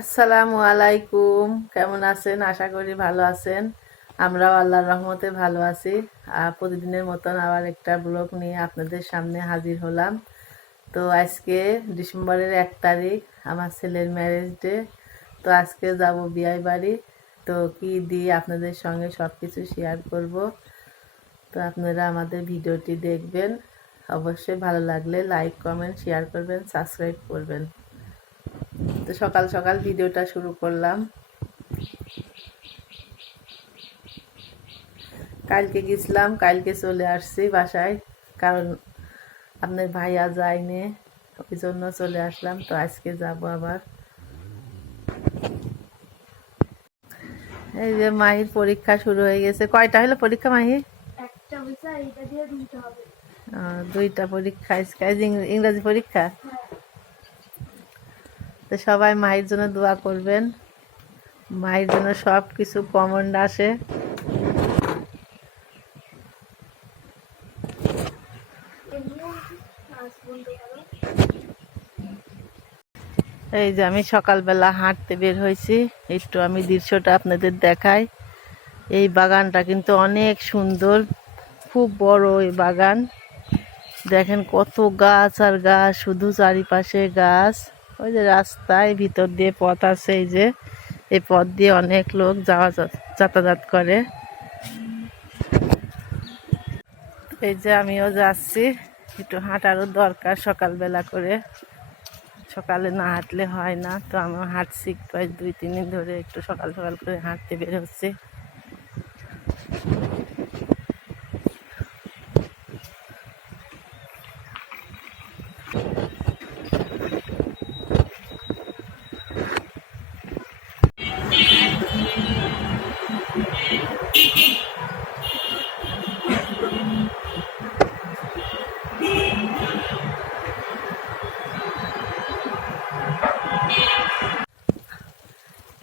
আসসালামু আলাইকুম। কেমন আছেন? আশা করি ভালো আছেন। আমরাও আল্লাহর রহমতে ভালো আছি। প্রতিদিনের মতন আবার একটা ব্লগ নিয়ে আপনাদের সামনে হাজির হলাম। তো আজকে ডিসেম্বরের এক তারিখ, আমার ছেলের ম্যারেজ ডে তো আজকে যাব বিয়ে বাড়ি। তো কি দিয়ে আপনাদের সঙ্গে সব কিছু শেয়ার করব? তো আপনারা আমাদের ভিডিওটি দেখবেন। অবশ্যই ভালো লাগলে লাইক কমেন্ট শেয়ার করবেন সাবস্ক্রাইব করবেন। তো সকাল সকাল ভিডিওটা শুরু করলাম। কালকে গেছিলাম কালকে চলে আসছি বাসায় কারণ আপনার ভাইয়া যায়নি ওই জন্য চলে আসলাম তো আজকে যাব আবার। এই যে মাহির পরীক্ষা শুরু হয়ে গেছে। কয়টা হলো পরীক্ষা মাহি? দুইটা হবে। দুইটা পরীক্ষা আজকে ইংরাজি পরীক্ষা? তো সবাই মায়ের জন্য দোয়া করবেন। মায়ের জন্য সব কিছু কমন আসে। এই যে আমি সকালবেলা হাঁটতে বের হয়েছি। একটু আমি দৃশ্যটা আপনাদের দেখাই। এই বাগানটা কিন্তু অনেক সুন্দর। খুব বড় এই বাগান। দেখেন কত গাছ আর গাছ, শুধু চারিপাশে গাছ। ওই যে রাস্তায় ভিতর দিয়ে পথ আছে, এই যে এই পথ দিয়ে অনেক লোক যাওয়া যাতায়াত করে। এই যে আমিও যাচ্ছি, একটু হাঁটারও দরকার সকালবেলা করে। সকালে না হাঁটলে হয় না, তো আমার হাঁটছি একটু দুই তিন দিন ধরে একটু সকাল সকাল করে হাঁটতে বের হচ্ছে।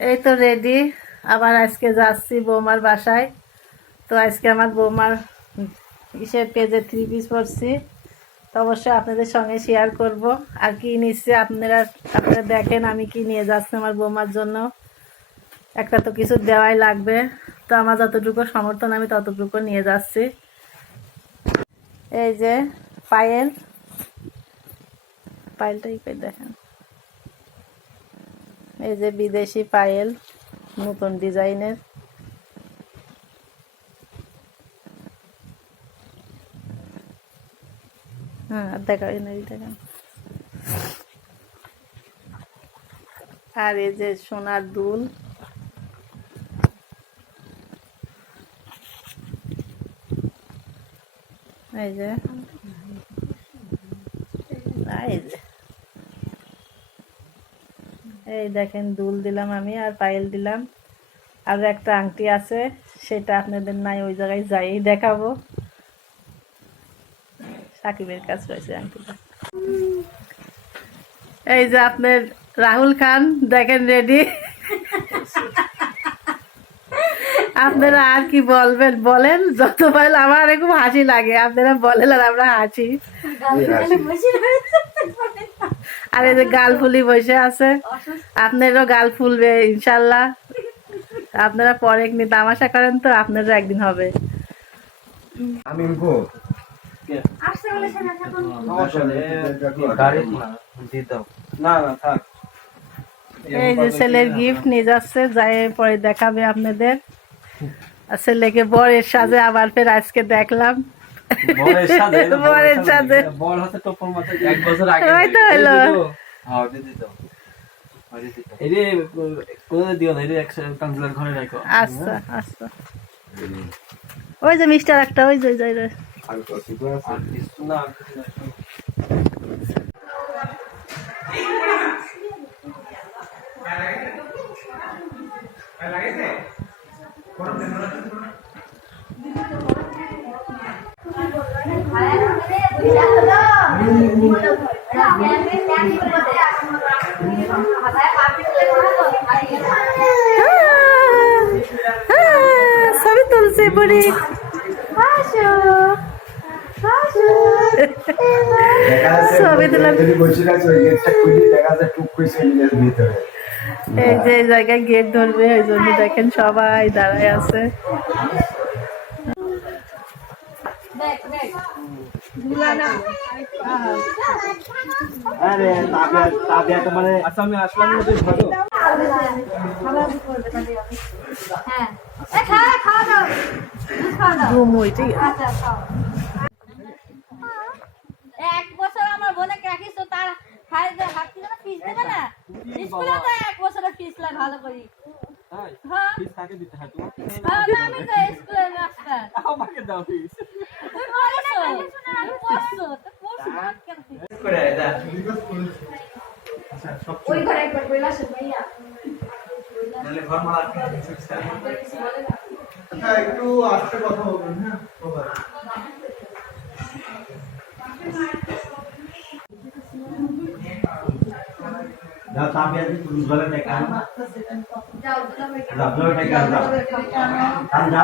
এই তো রেডি আবার আজকে যাচ্ছি বৌমার বাসায়। তো আজকে আমার বৌমার ইসের পেজে থ্রি পিস পড়ছি। তো অবশ্যই আপনাদের সঙ্গে শেয়ার করব। আর কি নিচ্ছে আপনারা আপনারা দেখেন আমি কি নিয়ে যাচ্ছি আমার বৌমার জন্য। একটা তো কিছু দেওয়াই লাগবে। তো আমার যতটুকু সমর্থন, আমি ততটুকু নিয়ে যাচ্ছি। এই যে পায়েল। পায়েলটাই পাই দেখেন। এই যে বিদেশি পায়েল, নতুন ডিজাইনের। হ্যাঁ দেখা দেখেন আর এই যে সোনার দুল। এই যে। এই যে এই দেখেন দুল দিলাম আমি আর পায়েল দিলাম। আর একটা আংটি আছে সেটা আপনাদের নাই ওই জায়গায় যাই দেখাবো। সাকিবের কাছে রয়েছে আংটিটা। এই যে আপনার রাহুল খান দেখেন রেডি। আপনারা আর কি বলবেন? বলেন যত বলেন আমার খুব হাসি লাগে। আপনারা বলেন আর আমরা হাসি। আর এই যে গাল ফুলি বসে আছে। আপনারও গাল ফুলবে ইনশাল্লাহ। আপনারা পরে একদিন তামাশা করেন তো আপনারও একদিন হবে। আমি এই যে ছেলের গিফট নিয়ে যাচ্ছে যাই পরে দেখাবে আপনাদের। আর ছেলেকে বরের সাজে আবার ফের আজকে দেখলাম। বরের সাথে বর হাতে টপর মাথায় এক বছর আগে ওই তো হলো। হ্যাঁ ওটা দিয়ে দাও যে দিও না? এই যে একসাথে ঘরে রাখো। আচ্ছা আচ্ছা। ওই যে মিস্টার একটা ওই যে ওই যে, ওই যে। আর কিছু না আর কিছু না ছবি তুলছে বুড়ি আসো ছবি তুলার যদি বসে আছে ওই গেটটা খুলে দেখা যায় টুক করে চলে যাবে ভিতরে এই যে জায়গায় গেট ধরবে ওই জন্য দেখেন সবাই দাঁড়ায় আছে দেখ দেখ আরে তাবিয়া তাবিয়া মানে আচ্ছা আমি আসলাম না তুই ভালো। এক বছর আমার বোনকে রাখিস তো তার হাত ফিস দেবে না? স্কুলে তো এক বছরের ফিস লাগে ভালো করি। হ্যাঁ। ফিস কাকে দিতে হয় তোমার হ্যাঁ আমি তো স্কুলের মাস্টার। আমাকে দাও ফিস। না ওই একটু আস্তে কথা বলবেন হ্যাঁ। তাবিয়া দি বলে টাকা যাও দুলা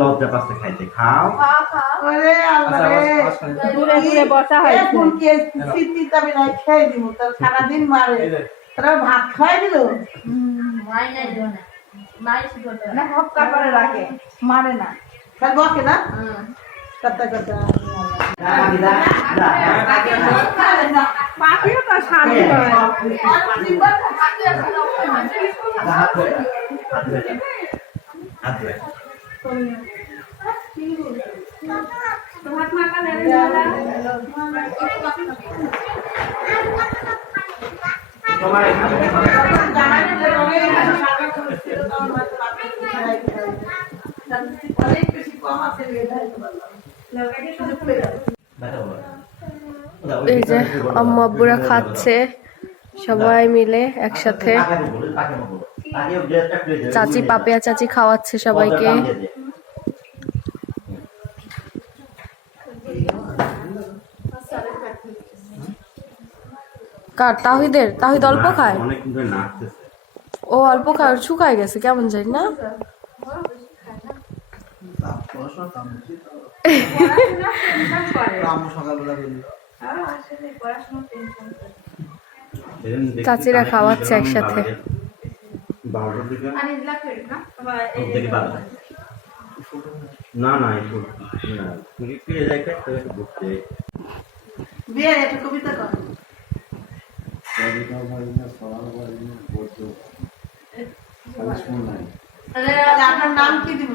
লজ্জা পাচ্ছে খাইতে। খাও। আচ্ছা দূরে দূরে বসা হয় সারাদিন মারে। এই যে। তারা ভাত খাওয়াই দিল? মাই নাই দিও না। মাই শুধু না। হপকা করে রাখে। মারে না। খালি বকে না? কথা কথা। পাখিও তো শান্তি পায় এই যে আম্মু আব্বুরা খাচ্ছে সবাই মিলে একসাথে। চাচি পাপিয়া চাচি খাওয়াচ্ছে সবাইকে। কার তাহিদের তাহিদ অল্প খায় ও অল্প খায় শুকায় গেছে কেমন জানি না চাচিরা খাওয়াচ্ছে একসাথে। না না কবিতা পারি না, পারি না, বলতেও পারি আপনার নাম কি দিব?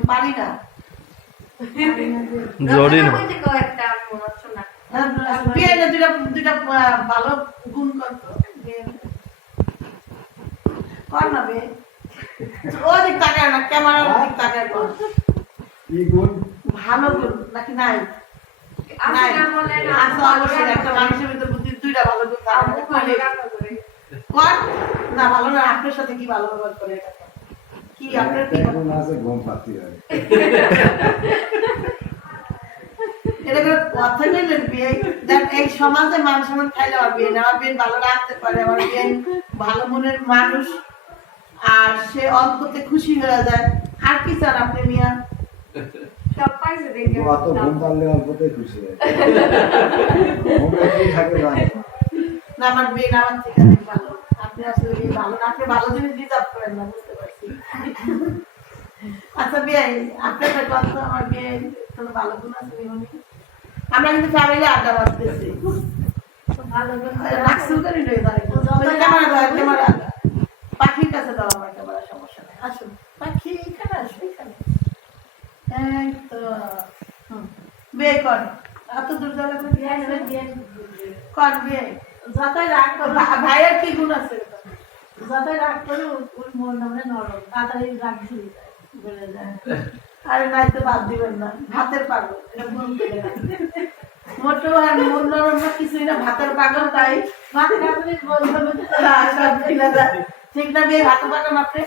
না। আহ, ভালো গুণ কর কর না বিয়ে। ও দিক তাকায় না ক্যামেরার দিক তাকায় কর কি গুণ? ভালো গুণ নাকি নাই? আচ্ছা একটা মানুষের ভিতরে দুইটা ভালো গুণ কর না ভালো না আপনার সাথে কি ভালো ব্যবহার করে এটা? কি আপনার কি আছে ঘুম পাতি হয়। এটা করে কথা কইলেন বিয়ে। দেখ এই সমাজে মান সম্মান খাইলে আমার বিয়ে না আমার বিয়ে ভালো রাখতে পারে আমার বিয়ে ভালো মনের মানুষ। আর সে অল্পতে খুশি হয়ে যায়। আর কি চান আপনি মিয়া? সব পাইছে দেখে। অত ঘুম পারলে অল্পতেই খুশি হয়। না। না আমার বিয়ে আমার থেকে অনেক ভালো আমরা কিন্তু ফ্যামিলি আড্ডা বাজতেছি সমস্যা নেই। তো কর। ভাইয়ের কি গুণ আছে? যাতে রাগ করে ওর- মন মানে নরম। তাড়াতাড়ি রাগ ঝুলে যায় আরে নাই তো বাদ দিবেন না, ভাতের পাগল, এটা আর মন নরম না, কিছুই না, ভাতের পাগল, তাই ভাত বলতে বলতে তারা সব ঠিক আছে ঠিক না, বিয়ে ভাতের পাগল মাত্রে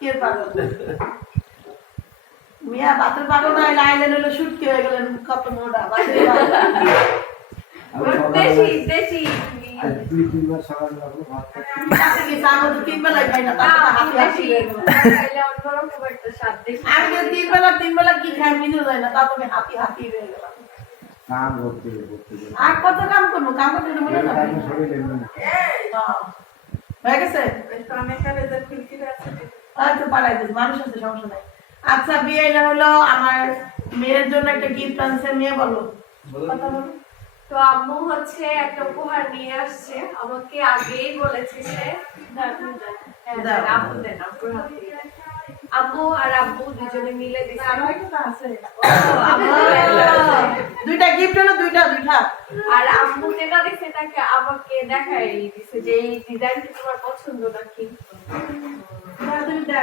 কে পাগল? মিয়া, ভাতের পাগল না লাইলে নিলে শুটকি হয়ে গেলেন, কত মোটা, ভাতের দেশি দেশি। দুই তিনবার সকালে আপনি ভাত খাচ্ছেন। তাতে কি চাল তো তিন বেলায় খাই না তাতে তো হাসি হাসি গেল। আমি তিন বেলা তিন বেলা কি খাই মিলে যায় না তাতে আমি হাতি হাতি গেলাম কাম করতে করতে করতে। আর কত কাম করব কাম করতে মনে যাবে আপনি শরীর এমনি না। হ্যাঁ। গেছে হয়তো পালাই দিস মানুষ আছে সমস্যা নাই আচ্ছা বিয়ে না হলো আমার মেয়ের জন্য একটা গিফট আনছে মেয়ে বলো কথা বলো তো আম্মু হচ্ছে একটা উপহার নিয়ে আসছে। আমাকে আগেই বলেছে সে। হ্যাঁ, আম্মু আর আব্বু দুজনে মিলে। দুইটা গিফট হলো দুইটা দুইটা। আর আম্মু যেটা দিছে তাকে আমাকে দেখাই দিছে যে এই ডিজাইনটা তোমার পছন্দ নাকি?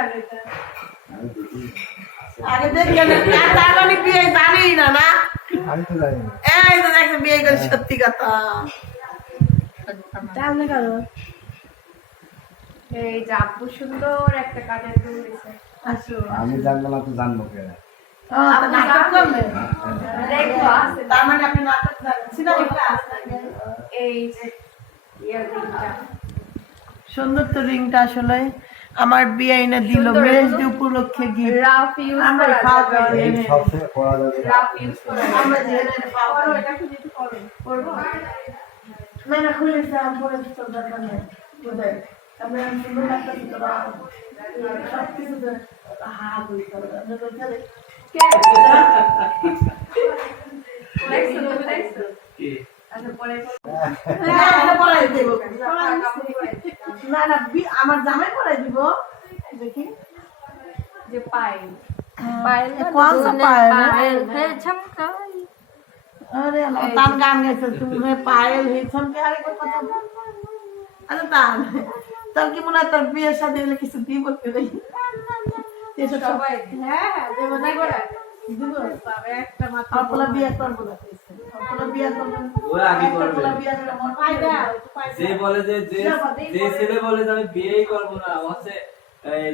দেখি। আগে মানে জানি না না। এই তো দেখো বিয়ে করে সত্যি কথা। এই যে আব্বু সুন্দর একটা কানের দুল দিছে। আমি জানব না তো জানব আছে। তার মানে আপনি নাটক সিনেমা আছে। এই যে সুন্দর তো রিংটা আসলে। আমার বিয়ে এনে দিল মেরেজ উপলক্ষে গিফট রাফ ইউজ আমরা করা খাওয়া দাওয়া এনে- করা যাবে। না। রাফ ইউজ করা আমরা পাবো এটা খুঁজে একটু করো। করব। না না খুলে তো দরকার নেই। বুঝাই আমরা সুন্দর সব কিছু হা আমরা দেখছ। কি? তোর তার কি মনে হয় তার বিয়ের সাথে এলে কিছু দিব। কি নাই হ্যাঁ, হ্যাঁ একটা মাত্র বিয়ে করব না করে যে বলে যে যে ছেলে বলে যে আমি বিয়েই করব না হচ্ছে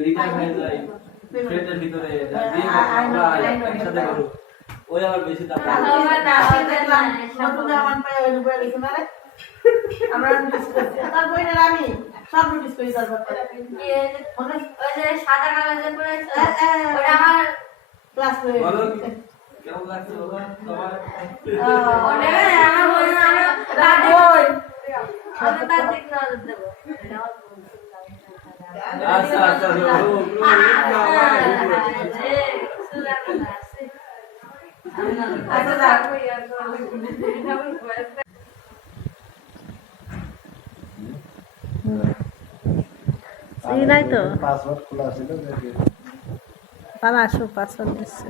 লিটার হয়ে যায় ফ্রেন্ডের ভিতরে যা বিয়ে করব আমরা একসাথে করব। ওই আবার বেশি দাম রে আমরা নোটিস করছি। তার বইনের আমি সব নোটিস করি তার ব্যাপারে ইয়ে, মনে ওই যে সাদা কালার যে পরেছে, এ, এ, ওটা আমার ক্লাস হয়ে আচ্ছা আচ্ছা। আচ্ছা। এই নাই তো? পাসওয়ার্ড খোলা ছিল আসো পাঁচশো দিচ্ছে।